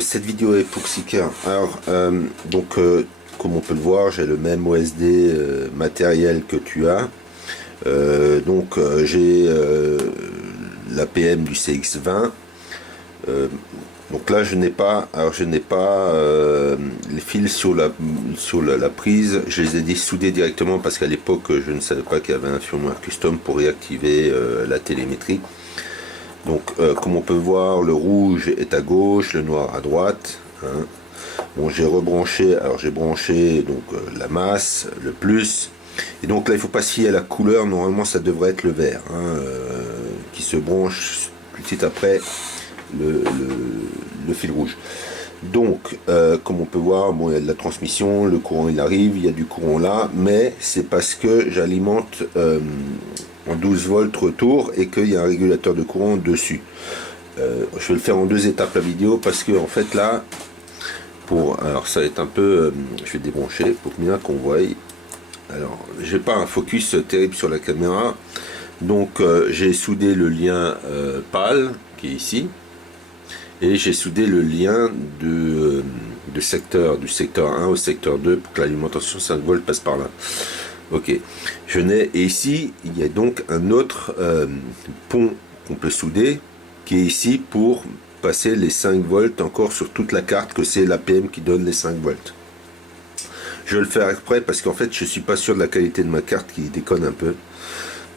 Cette vidéo est pour Seeker. Alors, comme on peut le voir, j'ai le même OSD matériel que tu as. J'ai l'APM du CX20. Donc là, je n'ai pas, les fils sur la prise. Je les ai dissoudés directement parce qu'à l'époque, je ne savais pas qu'il y avait un firmware custom pour réactiver la télémétrie. Donc, comme on peut voir, le rouge est à gauche, le noir à droite. Hein. Bon, j'ai rebranché, alors j'ai branché donc la masse, le plus. Et donc là, il faut pas se fier à la couleur. Normalement, ça devrait être le vert, hein, qui se branche tout de suite après le fil rouge. Donc, comme on peut voir, bon, il y a de la transmission, le courant il arrive, il y a du courant là, mais c'est parce que j'alimente en 12 volts retour et qu'il y a un régulateur de courant dessus. Je vais le faire en deux étapes la vidéo parce que en fait là, alors ça va être un peu, je vais débrancher pour bien qu'on voie. Alors, j'ai pas un focus terrible sur la caméra, donc j'ai soudé le lien pâle qui est ici. Et j'ai soudé le lien du secteur 1 au secteur 2 pour que l'alimentation 5 volts passe par là. Ok. Et ici, il y a donc un autre pont qu'on peut souder qui est ici pour passer les 5 volts encore sur toute la carte, que c'est l'APM qui donne les 5 volts. Je vais le faire exprès parce qu'en fait, je suis pas sûr de la qualité de ma carte qui déconne un peu.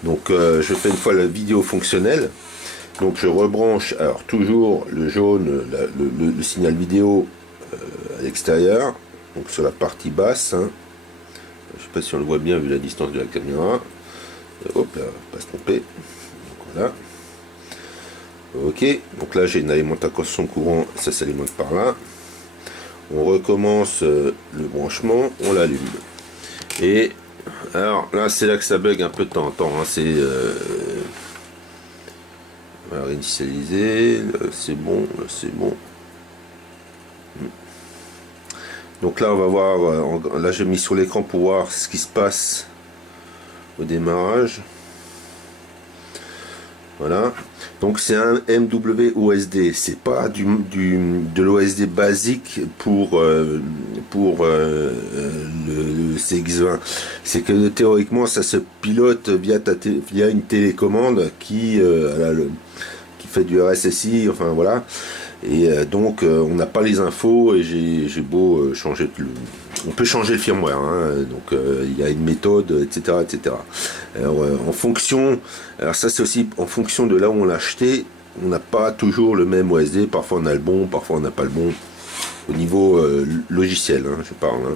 Donc, je fais une fois la vidéo fonctionnelle. Donc je rebranche, alors toujours le jaune, le signal vidéo à l'extérieur, donc sur la partie basse. Hein. Je ne sais pas si on le voit bien vu la distance de la caméra. Hop là, pas se tromper. Donc voilà. Ok, donc là j'ai une alimentation courant, ça s'alimente par là. On recommence le branchement, on l'allume. Et alors là c'est là que ça bug un peu de temps en temps. Hein. On va réinitialiser, c'est bon, c'est bon. Donc là on va voir, là j'ai mis sur l'écran pour voir ce qui se passe au démarrage. Voilà. Donc c'est un MWOSD, c'est pas de l'OSD basique pour le CX20. C'est que théoriquement ça se pilote via une télécommande qui fait du RSSI, enfin voilà. Et donc on n'a pas les infos et j'ai beau changer on peut changer le firmware, hein, donc il y a une méthode, etc., etc. Alors en fonction, alors ça c'est aussi en fonction de là où on l'a acheté, on n'a pas toujours le même OSD, parfois on a le bon, parfois on n'a pas le bon au niveau logiciel, hein, je parle. Hein.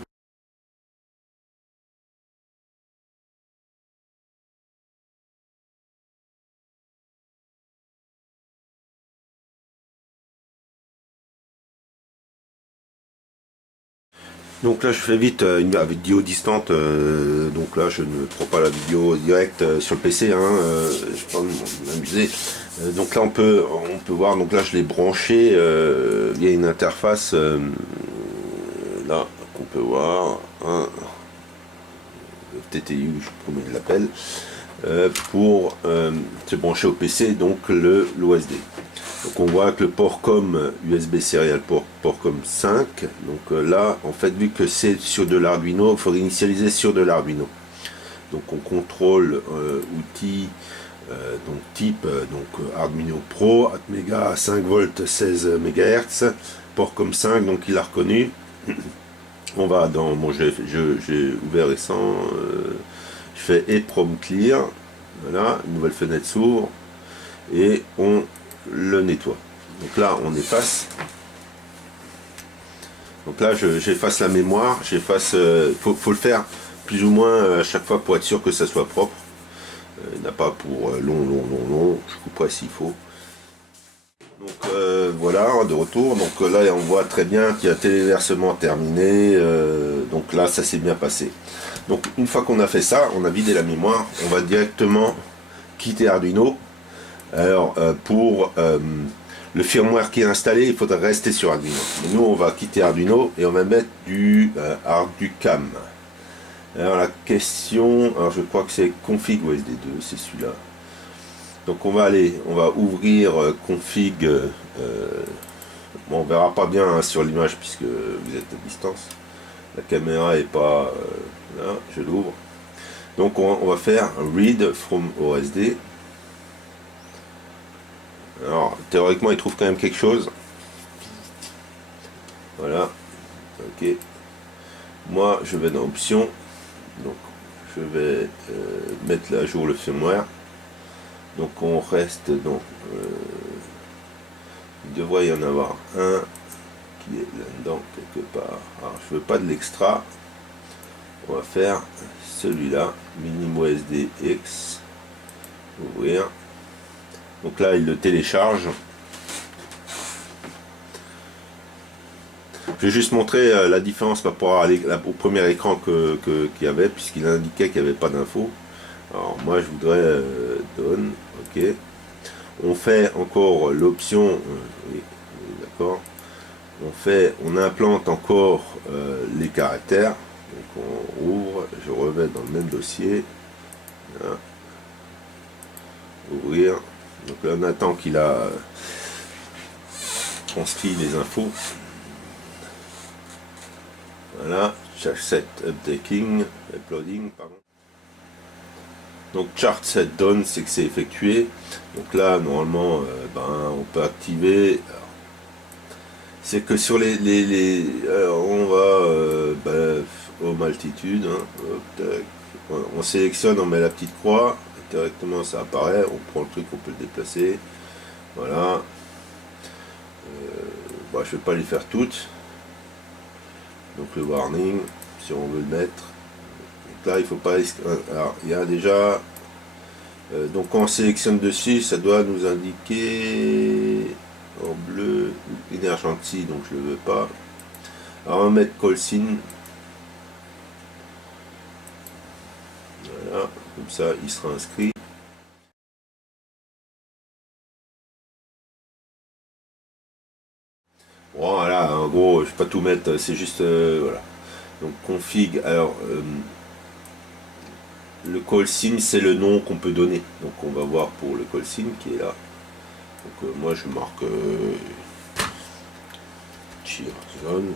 Donc là je fais vite une vidéo distante, donc là je ne prends pas la vidéo directe sur le PC, hein, je vais pas m'amuser. Donc là on peut voir, donc là je l'ai branché via une interface là qu'on peut voir, hein, TTU, je sais pas comment il l'appelle, pour se brancher au PC, donc l'OSD. Donc on voit que le port COM USB Serial port COM 5, donc là en fait vu que c'est sur de l'Arduino, il faut réinitialiser sur de l'Arduino. Donc on contrôle outils, donc type Arduino Pro, Atmega 5 volts 16 MHz, port COM 5, donc il a reconnu. On va dans, bon j'ai ouvert récent, je fais EEPROM clear, voilà, une nouvelle fenêtre s'ouvre et on le nettoie. Donc là on efface. Donc là j'efface la mémoire, faut le faire plus ou moins à chaque fois pour être sûr que ça soit propre. Il n'y en a pas pour long, je couperai s'il faut. Donc voilà, de retour. Donc là on voit très bien qu'il y a téléversement terminé. Donc là ça s'est bien passé. Donc une fois qu'on a fait ça, on a vidé la mémoire, on va directement quitter Arduino. Alors pour le firmware qui est installé, il faudra rester sur Arduino. Mais nous on va quitter Arduino et on va mettre du Arducam. Alors la question, alors je crois que c'est config OSD2, c'est celui-là. Donc on va ouvrir config Bon, on verra pas bien hein, sur l'image puisque vous êtes à distance. La caméra est pas là, je l'ouvre. Donc on va faire un read from OSD. Alors théoriquement il trouve quand même quelque chose. Voilà. Ok. Moi je vais dans options. Donc je vais mettre à jour le firmware. Donc on reste dans il devrait y en avoir un qui est là-dedans quelque part. Alors je veux pas de l'extra. On va faire celui-là, MinimOSD X. Ouvrir. Donc là il le télécharge. Je vais juste montrer la différence par rapport au premier écran qu'il y avait, puisqu'il indiquait qu'il n'y avait pas d'infos. Alors moi je voudrais donne, ok. On fait encore l'option, oui, d'accord. On implante encore les caractères. Donc on ouvre, je revais dans le même dossier. Là. Ouvrir. Donc là on attend qu'il a transcrit les infos. Voilà, chart set uploading, pardon. Donc chart set done, c'est que c'est effectué. Donc là, normalement, on peut activer. C'est que sur on va home altitude. Hein, on sélectionne, on met la petite croix. Directement, ça apparaît. On prend le truc, on peut le déplacer. Voilà. Je ne vais pas les faire toutes. Donc le warning, si on veut le mettre. Donc là, il faut pas. Alors, il y a déjà. Donc quand on sélectionne dessus, ça doit nous indiquer en bleu Energency, donc je le veux pas. Alors on va mettre Colsin. Voilà, comme ça il sera inscrit. Voilà, en gros, je vais pas tout mettre, c'est juste voilà. Donc config, alors le Colsin c'est le nom qu'on peut donner. Donc on va voir pour le Colsin qui est là. Donc moi je marque Cheer Zone.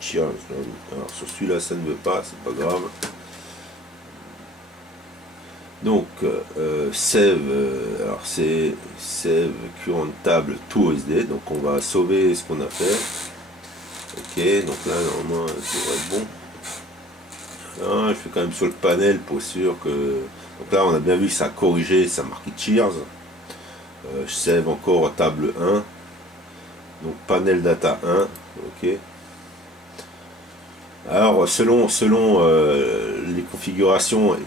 Cheer Zone. Alors sur celui-là ça ne veut pas, c'est pas grave. Donc save, alors c'est save current table to OSD, donc on va sauver ce qu'on a fait. Ok, donc là normalement ça devrait être bon. Là, je fais quand même sur le panel pour sûr que. Donc là on a bien vu que ça a corrigé, ça a marqué Cheers. Je save encore table 1. Donc panel data 1. Ok. Alors selon les configurations, et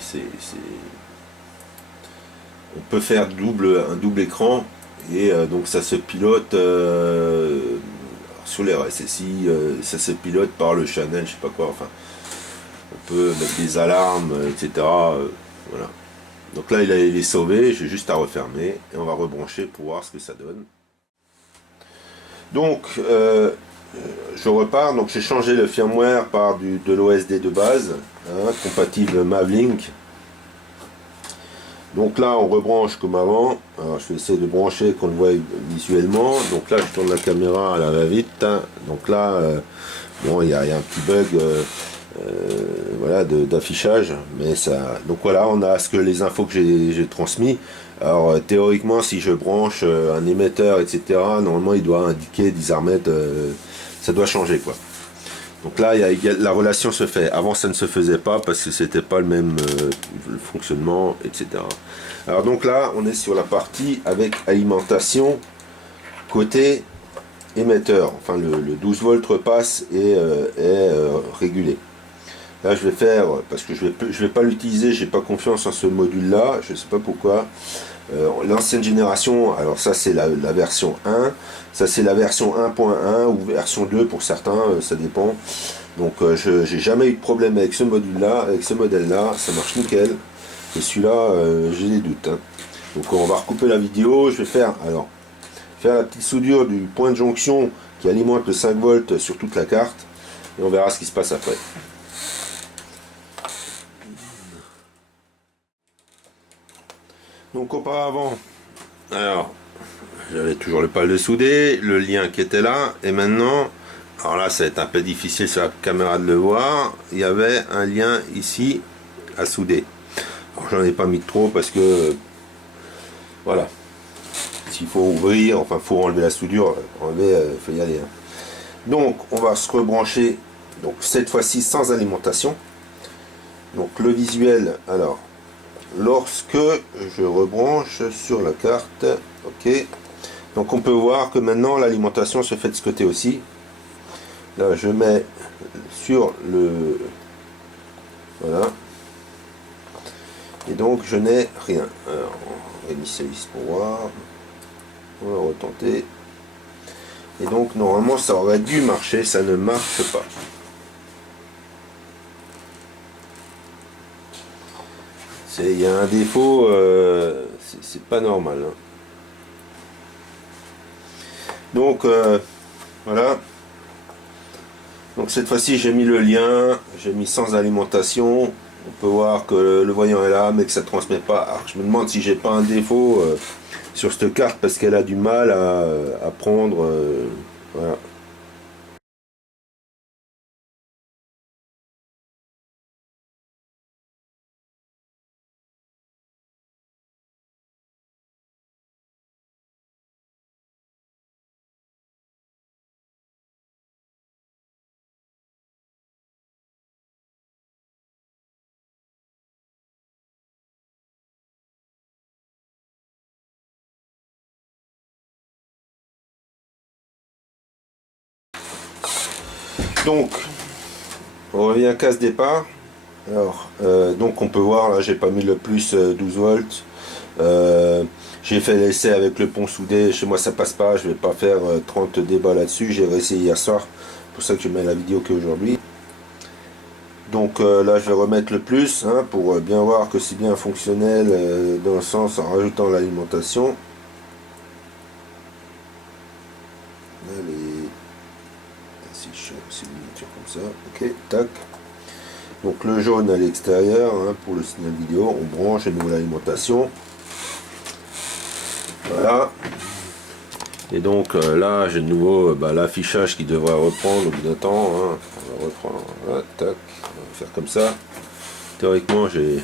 on peut faire un double écran et donc ça se pilote sur les RSSI, ça se pilote par le channel, je sais pas quoi, enfin on peut mettre des alarmes, etc. Voilà. Donc là il est sauvé, j'ai juste à refermer et on va rebrancher pour voir ce que ça donne. Donc je repars, donc j'ai changé le firmware par de l'OSD de base, hein, compatible Mavlink. Donc là on rebranche comme avant. Alors je vais essayer de brancher qu'on le voit visuellement. Donc là je tourne la caméra à la va-vite, hein. Donc là bon il y a un petit bug voilà d'affichage, mais ça. Donc voilà, on a les infos que j'ai transmis. Alors théoriquement si je branche un émetteur etc, normalement il doit indiquer Disarmet, ça doit changer quoi. Donc là, la relation se fait. Avant, ça ne se faisait pas parce que c'était pas le même le fonctionnement, etc. Alors donc là, on est sur la partie avec alimentation côté émetteur. Enfin, le 12 volts repasse et est régulé. Là, je vais faire, parce que je vais pas l'utiliser, j'ai pas confiance en ce module-là, je sais pas pourquoi. L'ancienne génération, alors ça c'est la version 1, ça c'est la version 1.1 ou version 2 pour certains, ça dépend. Donc j'ai jamais eu de problème avec ce module là, avec ce modèle là, ça marche nickel. Et celui-là, j'ai des doutes, hein. Donc on va recouper la vidéo, je vais faire la petite soudure du point de jonction qui alimente le 5 volts sur toute la carte, et on verra ce qui se passe après. Donc auparavant, alors j'avais toujours le pal de souder, le lien qui était là, et maintenant, alors là ça va être un peu difficile sur la caméra de le voir, il y avait un lien ici à souder. Alors j'en ai pas mis trop parce que voilà, s'il faut ouvrir, enfin faut enlever la soudure, enlever, faut y aller. Hein. Donc on va se rebrancher, donc cette fois-ci sans alimentation. Donc le visuel, alors lorsque je rebranche sur la carte, ok. Donc on peut voir que maintenant l'alimentation se fait de ce côté aussi. Là je mets sur le... Voilà. Et donc je n'ai rien. Alors on réinitialise pour voir. On va retenter. Et donc normalement ça aurait dû marcher, ça ne marche pas. Il y a un défaut, c'est pas normal. Hein. Donc voilà. Donc cette fois-ci j'ai mis le lien, j'ai mis sans alimentation. On peut voir que le voyant est là mais que ça ne transmet pas. Alors, je me demande si j'ai pas un défaut sur cette carte parce qu'elle a du mal à prendre. Voilà. Donc on revient à case départ. Alors, donc on peut voir, là j'ai pas mis le plus 12 volts. J'ai fait l'essai avec le pont soudé, chez moi ça passe pas, je vais pas faire 30 débats là-dessus, j'ai réessayé hier soir, c'est pour ça que je mets la vidéo qu'aujourd'hui. Donc là je vais remettre le plus, hein, pour bien voir que c'est bien fonctionnel dans le sens en rajoutant l'alimentation. Allez, c'est une miniature comme ça, ok, tac. Donc le jaune à l'extérieur, hein, pour le signal vidéo, on branche à nouveau l'alimentation. Voilà. Et donc là j'ai de nouveau l'affichage qui devrait reprendre au bout d'un temps. Hein. On va reprendre. Voilà, tac. On va faire comme ça. Théoriquement j'ai.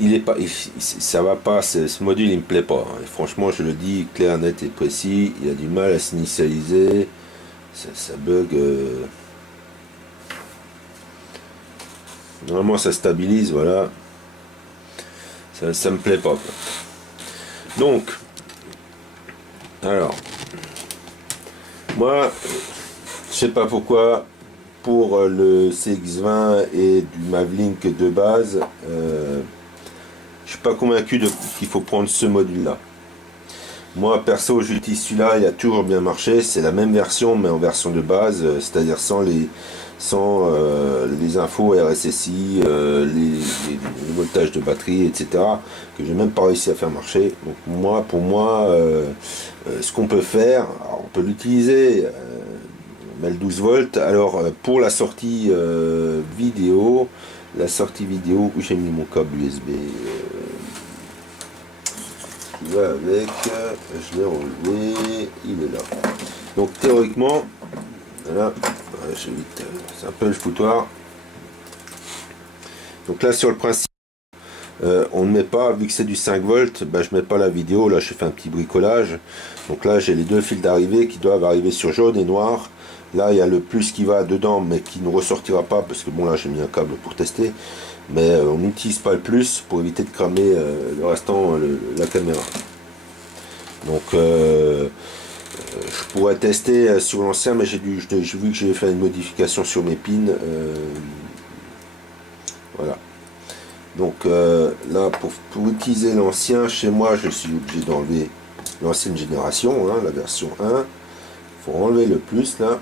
Il est pas. Ça va pas, ce module il me plaît pas. Hein. Et franchement je le dis clair, net et précis, il a du mal à s'initialiser. Ça bug. Normalement ça stabilise, voilà. Ça me plaît pas. Quoi. Donc, alors, moi, je sais pas pourquoi, pour le CX20 et du Mavlink de base, je suis pas convaincu qu'il faut prendre ce module-là. Moi, perso, j'utilise celui-là, il a toujours bien marché. C'est la même version, mais en version de base, c'est-à-dire sans les infos RSSI, les voltages de batterie, etc. que j'ai même pas réussi à faire marcher. Donc moi, pour moi, ce qu'on peut faire, on peut l'utiliser, mais le 12 volts. Alors pour la sortie vidéo, où j'ai mis mon câble USB qui va avec, je l'ai relevé, il est là. Donc théoriquement, voilà, c'est un peu le foutoir. Donc là sur le principe, on ne met pas, vu que c'est du 5 volts, je mets pas la vidéo, là je fais un petit bricolage. Donc là j'ai les deux fils d'arrivée qui doivent arriver sur jaune et noir. Là il y a le plus qui va dedans mais qui ne ressortira pas parce que bon là j'ai mis un câble pour tester. Mais on n'utilise pas le plus pour éviter de cramer le restant, la caméra. Donc je pourrais tester sur l'ancien, mais j'ai vu que j'ai fait une modification sur mes pins. Voilà. Donc là, pour utiliser l'ancien, chez moi, je suis obligé d'enlever l'ancienne génération, hein, la version 1. Il faut enlever le plus là.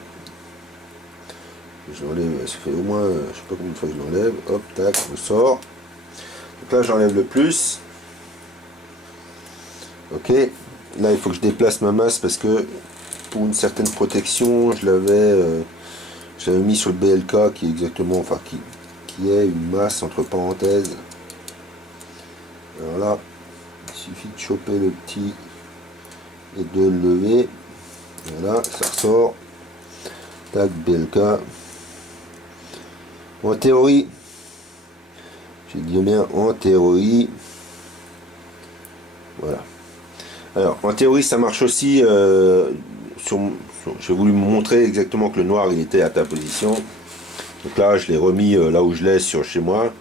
J'enlève, ça fait au moins, je sais pas combien de fois je l'enlève. Hop, tac, je sors. Donc là, j'enlève le plus. Ok. Là, il faut que je déplace ma masse parce que pour une certaine protection, je l'avais mis sur le BLK qui est exactement, enfin qui est une masse entre parenthèses. Alors là, suffit de choper le petit et de le lever. Voilà, ça ressort. Tac, BLK. En théorie, je dis bien en théorie. Voilà. Alors, en théorie, ça marche aussi j'ai voulu me montrer exactement que le noir il était à ta position. Donc là, je l'ai remis là où je l'ai chez moi.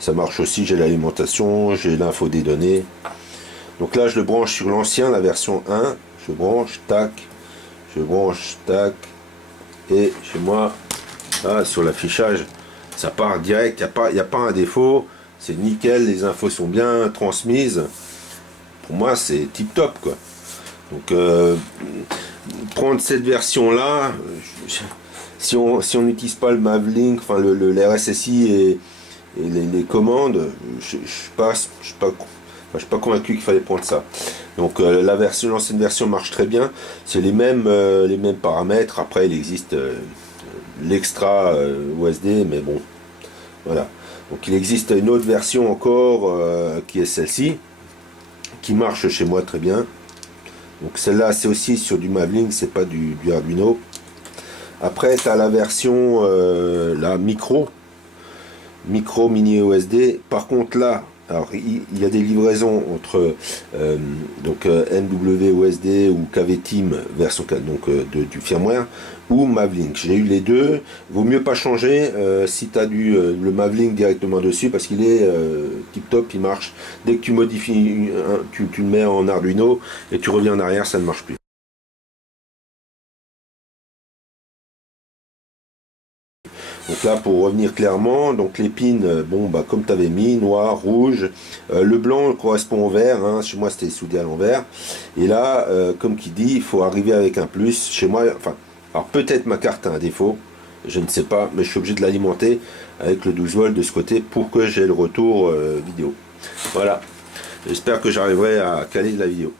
Ça marche aussi, j'ai l'alimentation, j'ai l'info des données. Donc là, je le branche sur l'ancien, la version 1. Je branche, tac. Je branche, tac. Et chez moi, là, sur l'affichage, ça part direct. Il n'y a pas un défaut. C'est nickel, les infos sont bien transmises. Pour moi, c'est tip top, quoi. Donc, prendre cette version-là, si on n'utilise pas le Mavlink, enfin le RSSI et les commandes, je ne suis pas convaincu qu'il fallait prendre ça. Donc l'ancienne version marche très bien. C'est les mêmes paramètres. Après, il existe l'extra OSD, mais bon, voilà. Donc il existe une autre version encore qui est celle-ci, qui marche chez moi très bien. Donc celle-là, c'est aussi sur du Mavlink, c'est pas du Arduino. Après, tu as la version la micro mini OSD. Par contre là, alors il y a des livraisons entre NWOSD ou KVTeam version 4, donc du firmware, ou Mavlink. J'ai eu les deux. Vaut mieux pas changer si tu as le Mavlink directement dessus, parce qu'il est tip top, il marche. Dès que tu modifies, tu le mets en Arduino et tu reviens en arrière, ça ne marche plus. Donc là, pour revenir clairement, donc les pins, bon, bah, comme tu avais mis, noir, rouge, le blanc correspond au vert, hein, chez moi c'était soudé à l'envers, et là, comme qui dit, il faut arriver avec un plus, chez moi, enfin, alors peut-être ma carte a un défaut, je ne sais pas, mais je suis obligé de l'alimenter avec le 12 volts de ce côté pour que j'ai le retour vidéo. Voilà, j'espère que j'arriverai à caler de la vidéo.